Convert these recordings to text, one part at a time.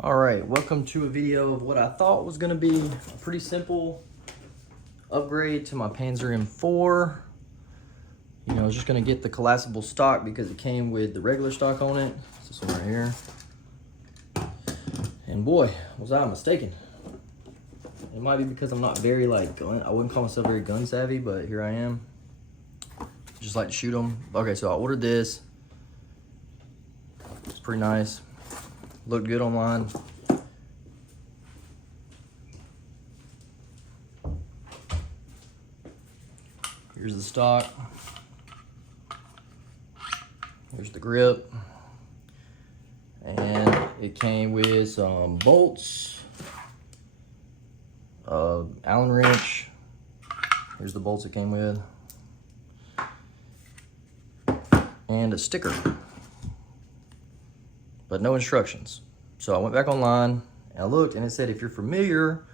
All right, welcome to a video of what I thought was gonna be a pretty simple upgrade to my Panzer M4. You know, I was just gonna get the collapsible stock because it came with the regular stock on it. It's this one right here. And boy, was I mistaken. It might be because I'm not very I wouldn't call myself very gun savvy, but here I am. Just like to shoot them. Okay, so I ordered this. It's pretty nice. Looked good online. Here's the stock. Here's the grip. And it came with some bolts, Allen wrench. Here's the bolts it came with. And a sticker. But no instructions. So I went back online and I looked and it said if you're familiar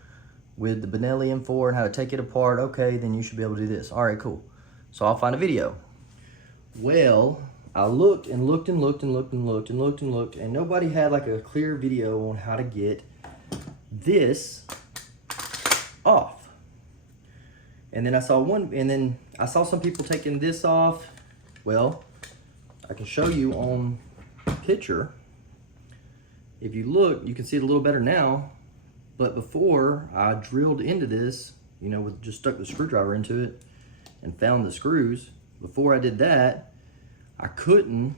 with the Benelli M4 and how to take it apart, okay, then you should be able to do this. All right, cool. So I'll find a video. Well, I looked and looked and looked and looked and looked and looked and looked and nobody had like a clear video on how to get this off. And then I saw some people taking this off. Well, I can show you on picture. If you look, you can see it a little better now, but before I drilled into this, you know, just stuck the screwdriver into it and found the screws. Before I did that, I didn't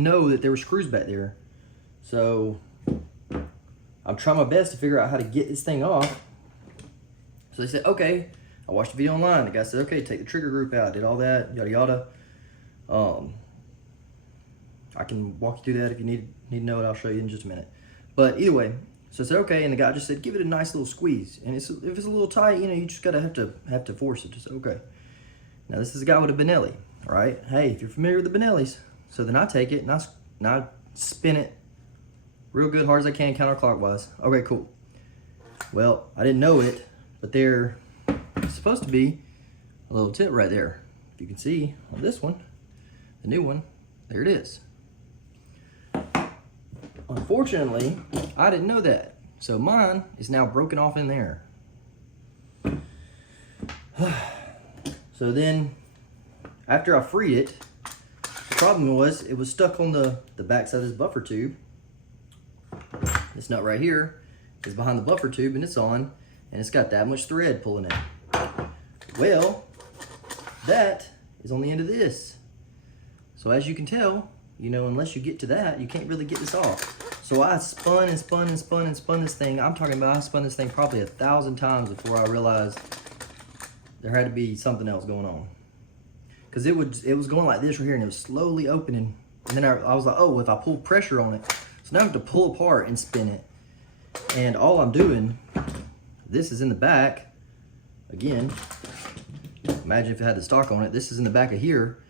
know that there were screws back there. So I'm trying my best to figure out how to get this thing off. So they said, okay, I watched the video online. The guy said, okay, take the trigger group out, did all that, yada, yada. I can walk you through that if you need to know it. I'll show you in just a minute. But either way, so I said okay, and the guy just said give it a nice little squeeze. And if it's a little tight, you know, you just gotta have to force it. Just okay. Now this is a guy with a Benelli, all right? Hey, if you're familiar with the Benellis, so then I take it and I spin it real good, hard as I can, counterclockwise. Okay, cool. Well, I didn't know it, but there's supposed to be a little tip right there. If you can see on this one, the new one, there it is. Unfortunately, I didn't know that. So mine is now broken off in there. So then, after I freed it, the problem was it was stuck on the back side of this buffer tube. This nut right here is behind the buffer tube and it's on, and it's got that much thread pulling it. Well, that is on the end of this. So as you can tell, you know, unless you get to that, you can't really get this off. So I spun and spun and spun and spun this thing. I'm talking about I spun this thing probably 1,000 times before I realized there had to be something else going on. Because it was going like this right here and it was slowly opening. And then I was like, oh, if I pull pressure on it. So now I have to pull apart and spin it. And all I'm doing, this is in the back. Again, imagine if it had the stock on it. This is in the back of here.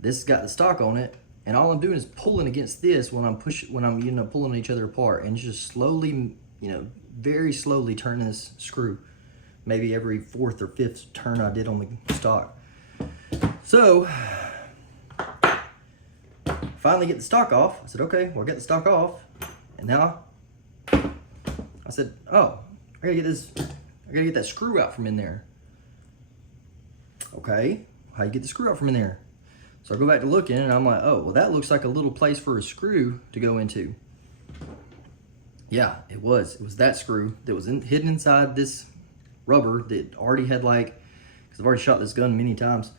This has got the stock on it. And all I'm doing is pulling against this when I'm pulling each other apart, and just slowly, you know, very slowly turn this screw. Maybe every 4th or 5th turn I did on the stock. So finally get the stock off. I said, okay, well, get the stock off. And now I said, oh, I gotta get that screw out from in there. Okay, how you get the screw out from in there? So I go back to looking and I'm like, oh, well, that looks like a little place for a screw to go into. Yeah, it was. It was that screw that was hidden inside this rubber that already had because I've already shot this gun many times,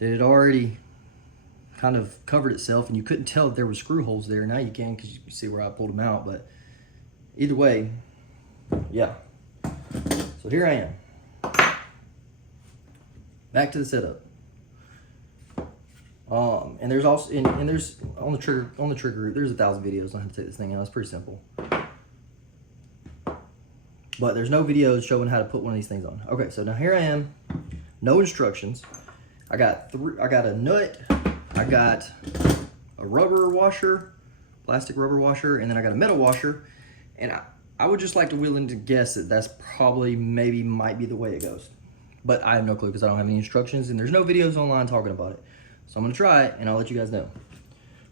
that it already kind of covered itself and you couldn't tell that there were screw holes there. Now you can because you can see where I pulled them out, but either way, yeah. So here I am. Back to the setup. And there's also and there's on the trigger group, there's 1,000 videos on how to take this thing out. It's pretty simple. But there's no videos showing how to put one of these things on. Okay, so now here I am, no instructions. I got a nut, I got a rubber washer, plastic rubber washer, and then I got a metal washer. And I would just like to willing to guess that that's probably might be the way it goes. But I have no clue because I don't have any instructions and there's no videos online talking about it. So I'm gonna try it and I'll let you guys know.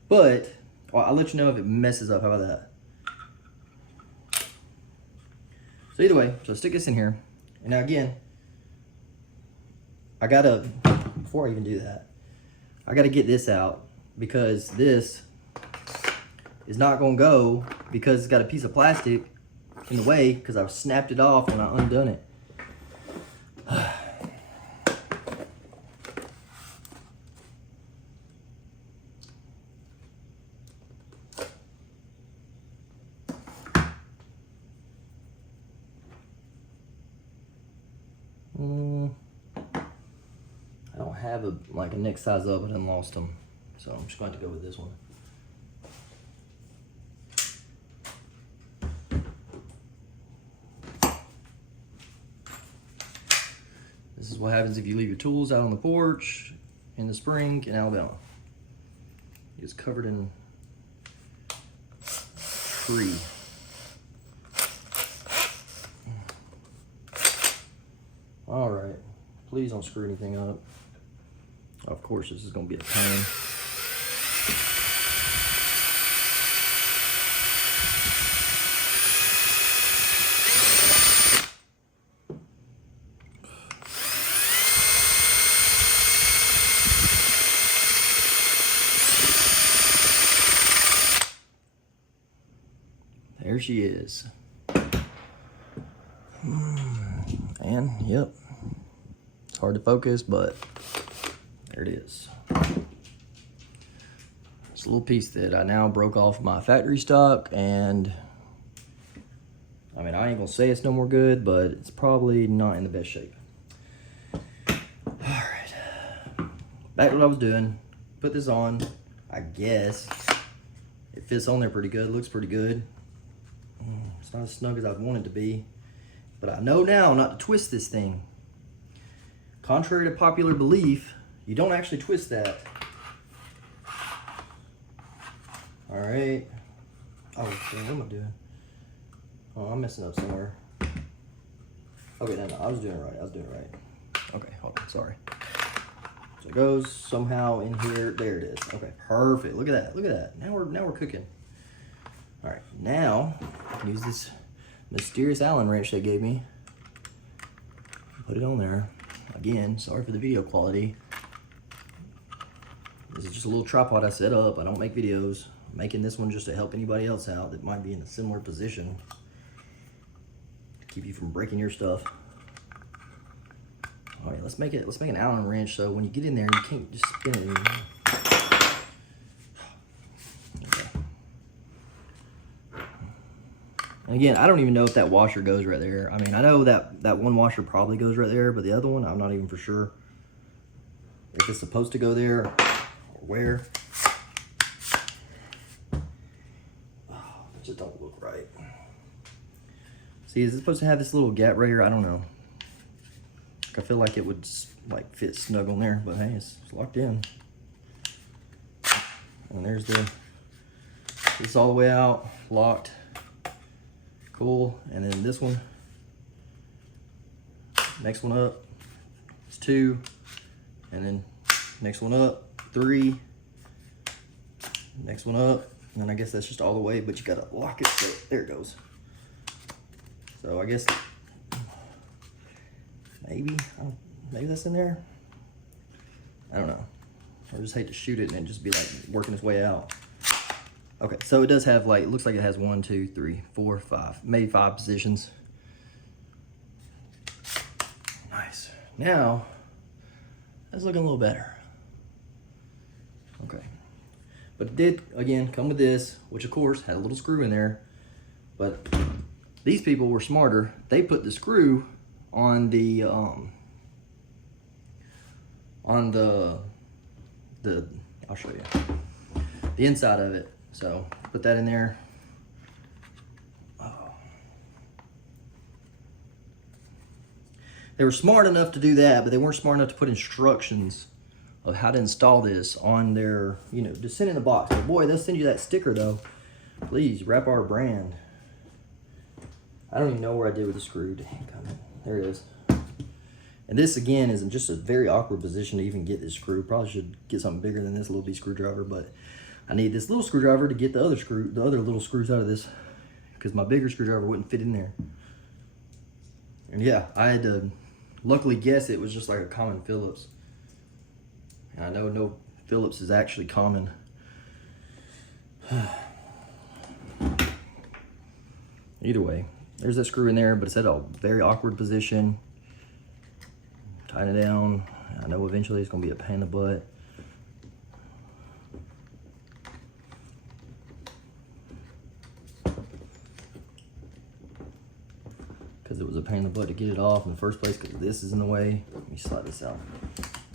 But I'll let you know if it messes up. How about that? So either way, so stick this in here. And now again, I gotta, before I even do that, I gotta get this out because this is not gonna go because it's got a piece of plastic in the way because I've snapped it off when I undone it. I don't have a next size up, but I lost them, so I'm just going to go with this one. This is what happens if you leave your tools out on the porch in the spring in Alabama. It's covered in tree. All right, please don't screw anything up. Of course, this is gonna be a pain. There she is. And yep, it's hard to focus, but there it is. It's a little piece that I now broke off my factory stock, and I mean, I ain't gonna say it's no more good, but it's probably not in the best shape. All right, back to what I was doing. Put this on. I guess it fits on there pretty good. Looks pretty good. It's not as snug as I'd want it to be, but I know now not to twist this thing. Contrary to popular belief, you don't actually twist that. All right. Oh, what am I doing? Oh, I'm messing up somewhere. Okay, no, I was doing it right. Okay, hold on, sorry. So it goes somehow in here. There it is. Okay, perfect. Look at that. Now we're cooking. All right, now I can use this mysterious Allen wrench they gave me. Put it on there. Again, sorry for the video quality. This is just a little tripod I set up. I don't make videos. I'm making this one just to help anybody else out that might be in a similar position. Keep you from breaking your stuff. All right, let's make an Allen wrench so when you get in there, you can't just spin it anymore. And again, I don't even know if that washer goes right there. I mean, I know that one washer probably goes right there, but the other one, I'm not even for sure if it's supposed to go there or where. Oh, it just don't look right. See, is it supposed to have this little gap right here? I don't know. I feel like it would like fit snug on there, but hey, it's locked in. And there's this all the way out, locked. Cool. And then this one, next one up, it's 2, and then next one up, 3, next one up, and then I guess that's just all the way, but you gotta lock it, so there it goes. So I guess maybe that's in there. I don't know. I just hate to shoot it and it just be like working its way out. Okay, so it does have like, it looks like it has 1, 2, 3, 4, 5, maybe 5 positions. Nice. Now, that's looking a little better. Okay. But it did, again, come with this, which of course had a little screw in there. But these people were smarter. They put the screw on the, I'll show you, the inside of it. So put that in there. Oh. They were smart enough to do that, but they weren't smart enough to put instructions of how to install this on their, you know, just send in the box. But boy, they'll send you that sticker though. Please wrap our brand. I don't even know where I did with the screw. Dang, there it is. And this again is just a very awkward position to even get this screw. Probably should get something bigger than this little B screwdriver, but I need this little screwdriver to get the other little screws out of this because my bigger screwdriver wouldn't fit in there. And yeah, I had to luckily guess it was just like a common Phillips. And I know no Phillips is actually common. Either way, there's that screw in there, but it's at a very awkward position. Tighten it down. I know eventually it's gonna be a pain in the butt. Because it was a pain in the butt to get it off in the first place because this is in the way. Let me slide this out.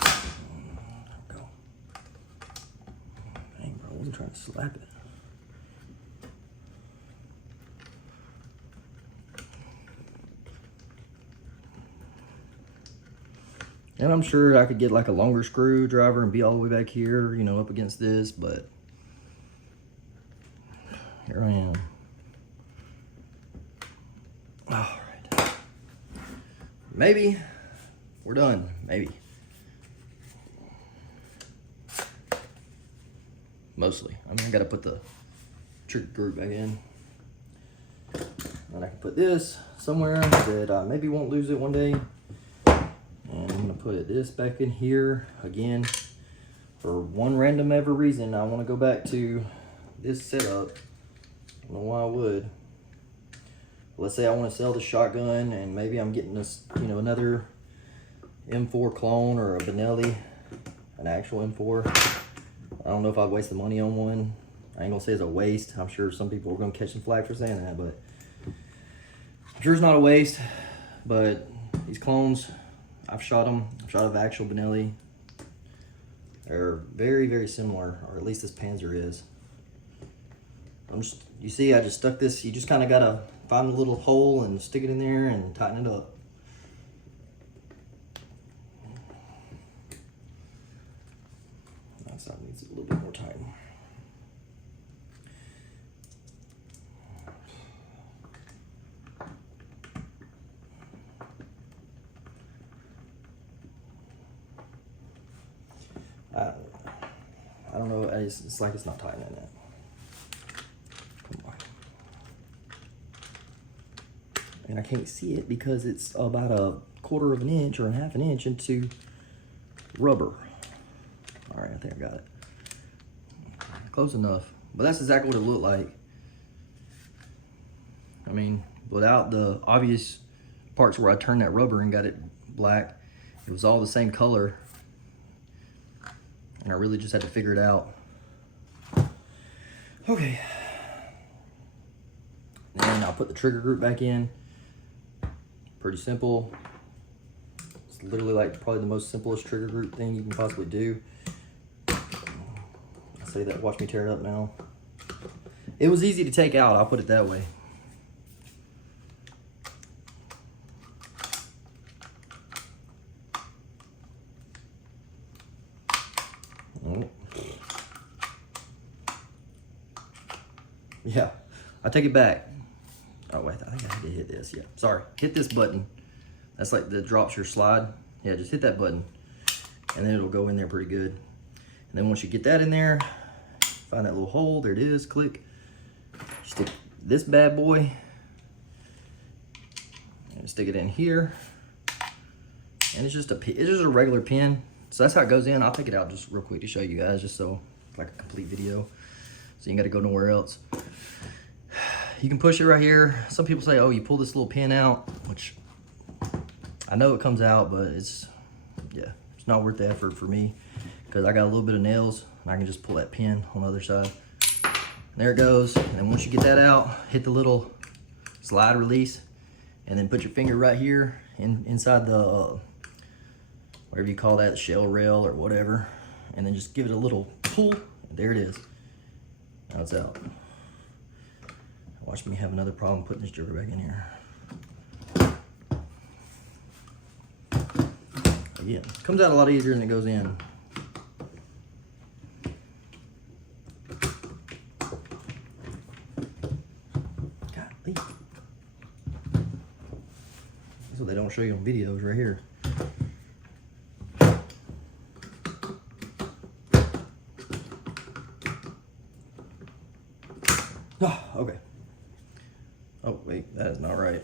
There we go. Dang, bro, I wasn't trying to slap it. And I'm sure I could get like a longer screwdriver and be all the way back here, you know, up against this, but here I am. All right. Maybe we're done, maybe. Mostly. I mean, I gotta put the trigger group back in. And I can put this somewhere that I maybe won't lose it one day. And I'm gonna put this back in here again. For one random ever reason, I wanna go back to this setup. I don't know why I would. Let's say I wanna sell the shotgun and maybe I'm getting this, you know, another M4 clone or a Benelli, an actual M4. I don't know if I'd waste the money on one. I ain't gonna say it's a waste. I'm sure some people are gonna catch some flack for saying that, but I'm sure it's not a waste. But these clones, I've shot them. I've shot an actual Benelli. They're very, very similar, or at least this Panzer is. You see, I just stuck this. You just kind of gotta find a little hole and stick it in there and tighten it up. That side needs a little bit more tight. I don't know, it's like it's not tightening it. Come on. And I can't see it because it's about a quarter of an inch or a half an inch into rubber. All right, I think I got it. Close enough, but that's exactly what it looked like. I mean, without the obvious parts where I turned that rubber and got it black, it was all the same color. And I really just had to figure it out. Okay. And I'll put the trigger group back in. Pretty simple. It's literally like probably the most simplest trigger group thing you can possibly do. I say that, watch me tear it up now. It was easy to take out, I'll put it that way. Oh. Yeah, I take it back. Oh wait, I think I had to hit this. Yeah, sorry. Hit this button. That's like that drops your slide. Yeah, just hit that button, and then it'll go in there pretty good. And then once you get that in there, find that little hole. There it is. Click. Stick this bad boy, and stick it in here. And it's just a regular pin. So that's how it goes in. I'll take it out just real quick to show you guys, just so like a complete video. So you ain't got to go nowhere else. You can push it right here. Some people say, oh, you pull this little pin out, which I know it comes out, but it's not worth the effort for me because I got a little bit of nails and I can just pull that pin on the other side. And there it goes. And once you get that out, hit the little slide release and then put your finger right here inside the, whatever you call that, shell rail or whatever. And then just give it a little pull. And there it is. Now it's out. Watch me have another problem putting this jigger back in here. Again, it comes out a lot easier than it goes in. Golly. That's what they don't show you on videos right here. Oh, okay. Oh, wait, that is not right.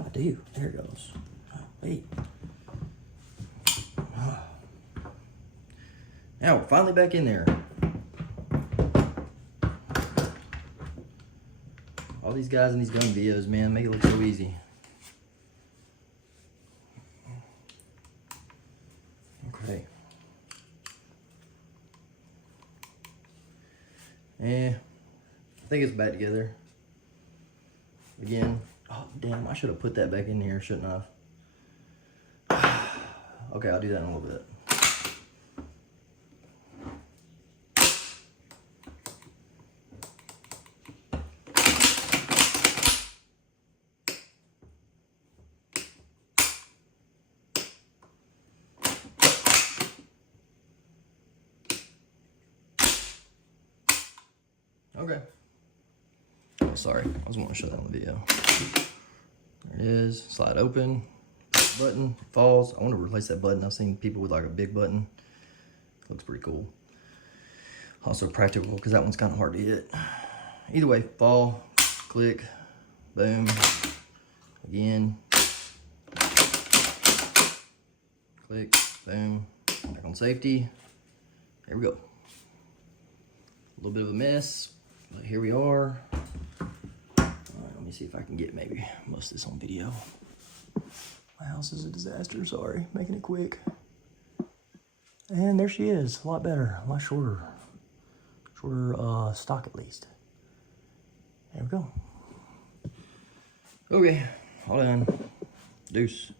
do I do? There it goes. Wait. Now we're finally back in there. All these guys in these gun videos, man, make it look so easy. Okay. I think it's back together. Again. Oh, damn, I should have put that back in here, shouldn't I? Okay, I'll do that in a little bit. Okay. Oh, sorry, I was wanting to show that on the video. There it is. Slide open. Button falls. I want to replace that button. I've seen people with like a big button. Looks pretty cool. Also practical because that one's kind of hard to hit. Either way, fall, click, boom. Again. Click, boom. Back on safety. There we go. A little bit of a mess, but here we are. Let me see if I can get maybe most of this on video. My house is a disaster, sorry. Making it quick. And there she is, a lot better, a lot shorter. Shorter stock at least. There we go. Okay, all done. Deuce.